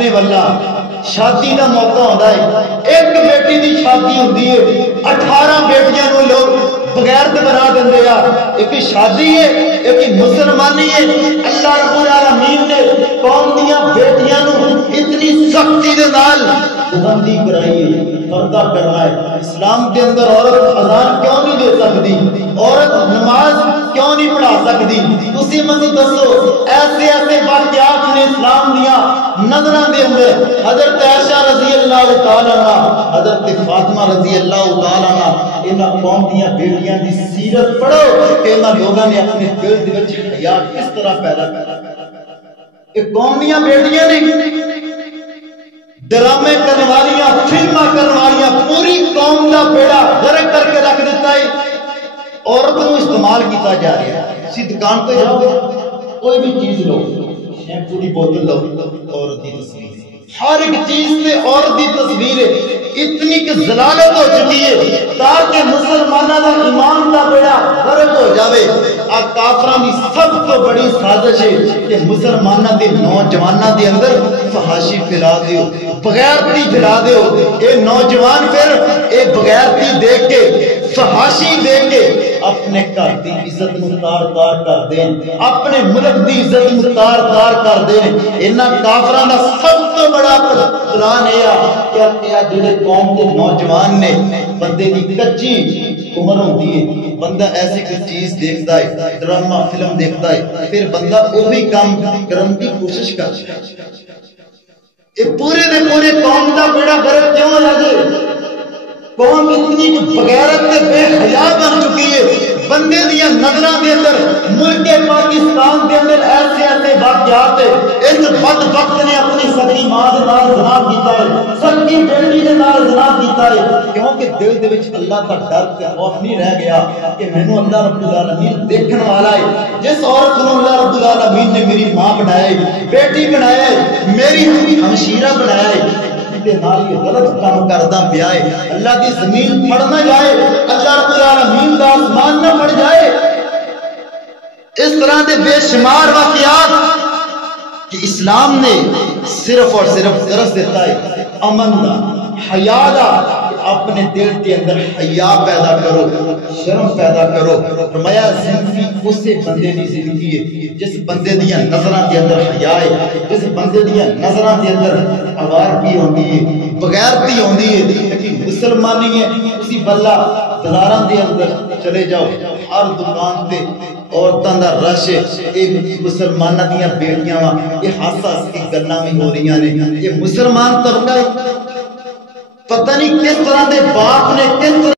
نے والا شادی کا موقع ہوتا ہے، ایک بیٹی کی شادی ہوتی ہے 18 بیٹیاں نو لوگ بغیرت بنا دیں گا. ایک شادی ہے، ایک مسلمانی ہے. اللہ رب العالمین نے قوم دیا بیٹیاں نو اتنی سختی دے نال پابندی کرائی ہے، پردہ کرنا ہے. اسلام کے اندر عورت اذان کیوں نہیں دے سکتی، عورت نماز کیوں نہیں پڑھا سکتی؟ اسی مجھے دسو ایسے ایسے واقعات نے اسلام دیا نظروں کے اندر. حضرت عائشہ رضی اللہ تعالیٰ عنہ، حضرت فاطمہ رضی اللہ تعالیٰ عنہ، انہاں قوم دیا بیٹیاں دی سیرت پڑھو کہ انہاں لوگوں نے اپنے دل دے وچ حیا کس طرح پیدا ایک قوم دیا بیٹیاں نے ڈرامے کرنے والیاں، فلماں کرنے والیاں، پوری قوم کا بیڑا غرق کر کے رکھ دیتا ہے. عورت کو استعمال کیتا جا رہا ہے. اسی دکان پہ جاؤ، کوئی بھی چیز لو، شیمپو کی بوتل لو، عورت کی تصویر، ہر ایک چیز سے عورت کی تصویر ہے. اتنی کہ ضلالت ہو چکی ہے تاکہ مسلمانوں کا ایمان کا بیڑا غرق ہو جاوے. آ کافراں دی سب تو بڑی سازش ہے کہ مسلمانوں کے نوجوانوں کے اندر فحاشی پھیلا دیو، بغیرتی پھیلا دیو. اے نوجوان پھر اے بغیرتی دیکھ کے، فحاشی دیکھ کے اپنے گھر کی عزت نو تار تار کر دیں، اپنے ملک کی عزت نو تار تار کر دیں. انہاں کافراں دا سب تو بڑا پلان ہے کہ جڑے قوم کے نوجوان نے بندے دی کچی عمر ہوتی ہے، بندہ ایسی کوئی چیز دیکھتا ہے، ڈرامہ فلم دیکھتا ہے، پھر بندہ وہی کام کرنے کی کوشش کرتا ہے. یہ پورے دے پورے قوم کا بیڑا غرق کیوں ہو جائے؟ قوم اتنی بغیرت تے بے حیا بن چکی ہے. بندے دیا نظراں دے اندر ملک پاکستان دے اندر ایسے ایسے واقعات ہیں. اس بدبخت نے اپنی سکی ماں دے نال زنا کیتا ہے، سکی بیٹی دے نال زنا کیتا ہے، کیونکہ دل دے وچ اللہ کا ڈر تے خوف نہیں رہ گیا کہ مینوں اللہ رب العالمین دیکھن والا ہے. جس عورت کو اللہ رب العالمین نے میری ماں بنایا ہے، بیٹی بنایا ہے، میری ہمشیرہ بنایا ہے، یہ غلط کام کردا پیا ہے، اللہ کی زمین پڑ نہ جائے، اللہ رب العالمین کا آسمان نہ پڑ جائے. اس طرح کے بے شمار واقعات کہ اسلام نے صرف اور صرف درس دیتا ہے امن دا، حیا دا. اپنے دل کے اندر حیا پیدا کرو، شرم پیدا کرو. فرمایا زندگی اسے بندے کی زندگی ہے جس بندے دیا نظراں کے اندر حیا ہے، جس بندے دیا نظراں کے اندر عوارگی ہوندی ہے، بغیرتی ہوندی ہے. لیکن مسلمانی ہے اسی بلا دلاراں دے اندر چلے جاؤ، ہر دکان تے عورتاں دا رش ہے. ایک مسلماناں دیاں بیٹیاں وا یہ ہاسا کی گلاں میں ہو رہی نے. یہ مسلمان طبقہ پتہ نہیں کس طرح دے باپ نے کس طرح